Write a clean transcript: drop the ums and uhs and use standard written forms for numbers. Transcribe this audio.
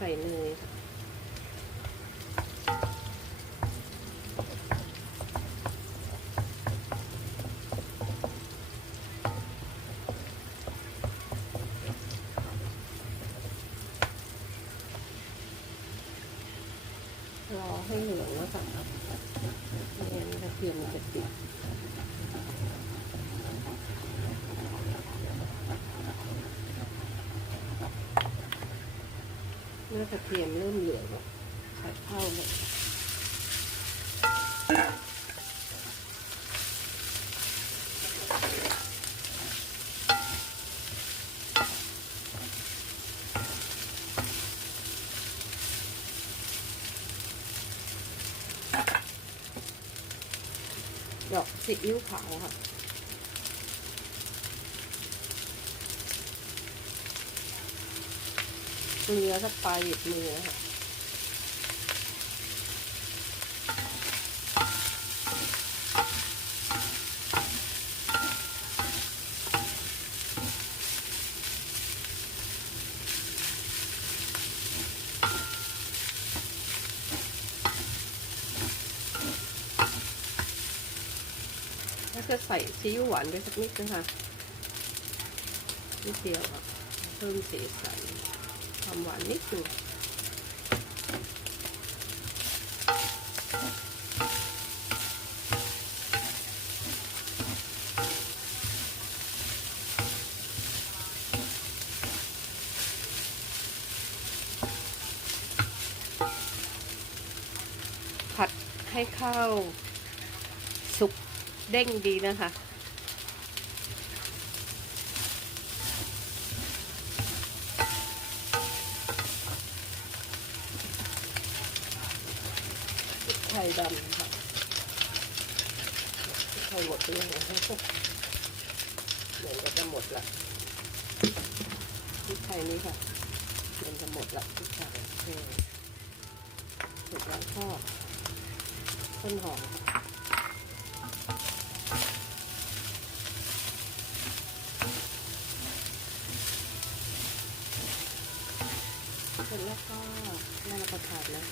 ใส่เนยค่ะรอให้เหลืองแล้วค่ะไม่งั้นกระเทียมมันจะติดเมื่อกระเทียมเริ่มเหลืองแล้วใส่เข้าเลยดอกซีอิ๊วขาวค่ะเกลือสักปลายหยิบมือค่ะแล้วจะใส่ซีอิ๊วหวานด้วยสักนิดนะคะนิดเดียวค่ะเพิ่มสีสันความหวานนิดหนึ่งผัดให้ข้าวสุกเด้งดีนะคะไข่ดำค่ะไข่หมดไปยังไงเหมือนจะหมดละพริกไทยนี้ค่ะมันจะหมดละพริกไทยสุกแล้วก็ต้นหอมเสร็จแล้วก็น่ารับประทานนะ